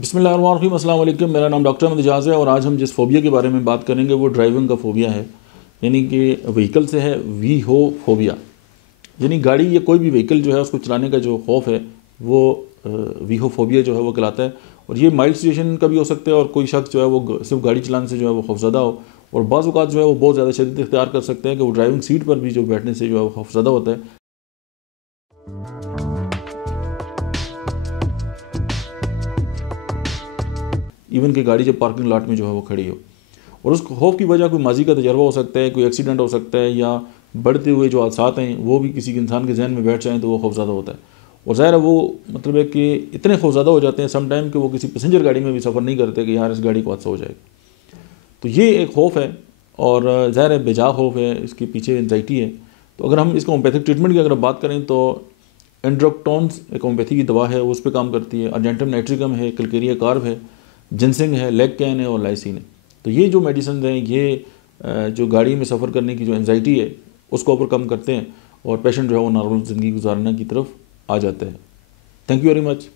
बिस्मिल्लाहिर्रहमानिर्रहीम, अस्सलाम वालेकुम। मेरा नाम डॉक्टर अहमद एजाज़ है और आज हम जिस फ़ोबिया के बारे में बात करेंगे वो ड्राइविंग का फ़ोबिया है, यानी कि व्हीकल से है वीहोफोबिया। यानी गाड़ी या कोई भी व्हीकल जो है उसको चलाने का जो खौफ है वो वीहोफोबिया जो है वो कहलाता है। और ये माइल्ड सिचुएशन का भी हो सकता है और कोई शख्स जो है वो सिर्फ गाड़ी चलाने से जो है वो खौफज़दा हो, और बाज़ औक़ात जो है वो बहुत ज़्यादा शदीद इख्तियार कर सकते हैं कि वो ड्राइविंग सीट पर भी जो बैठने से जो है वो खौफज़दा होता है। इवन कि गाड़ी जब पार्किंग लॉट में जो है वो खड़ी हो, और उस खौफ की वजह कोई माजी का तजर्बा हो सकता है, कोई एक्सीडेंट हो सकता है, या बढ़ते हुए जो हादसात हैं वो भी किसी इंसान के जहन में बैठ जाएँ तो वो खौफज़दा होता है। और ज़ाहिर है वो मतलब है कि इतने खौफज़दा हो जाते हैं सम टाइम कि वो किसी पैसेंजर गाड़ी में भी सफ़र नहीं करते कि यार इस गाड़ी को हादसा हो जाएगा। तो ये एक खौफ है और ज़ाहिर है बेजा खौफ है, इसके पीछे एंजाइटी है। तो अगर हम इसका होम्योपैथिक ट्रीटमेंट की अगर बात करें तो एंड्रोक्टोन्स एक होम्योपैथी की दवा है, वो उस पर काम करती है। अर्जेंटम नाइट्रिकम है, कैलकेरिया कार्ब है, जिनसिंग है, लेग कैन है और लाइसिन है। तो ये जो मेडिसिन हैं ये जो गाड़ी में सफ़र करने की जो एंजाइटी है उसको ओवरकम करते हैं और पेशेंट जो है वो नॉर्मल ज़िंदगी गुजारने की तरफ आ जाता है। Thank you very much.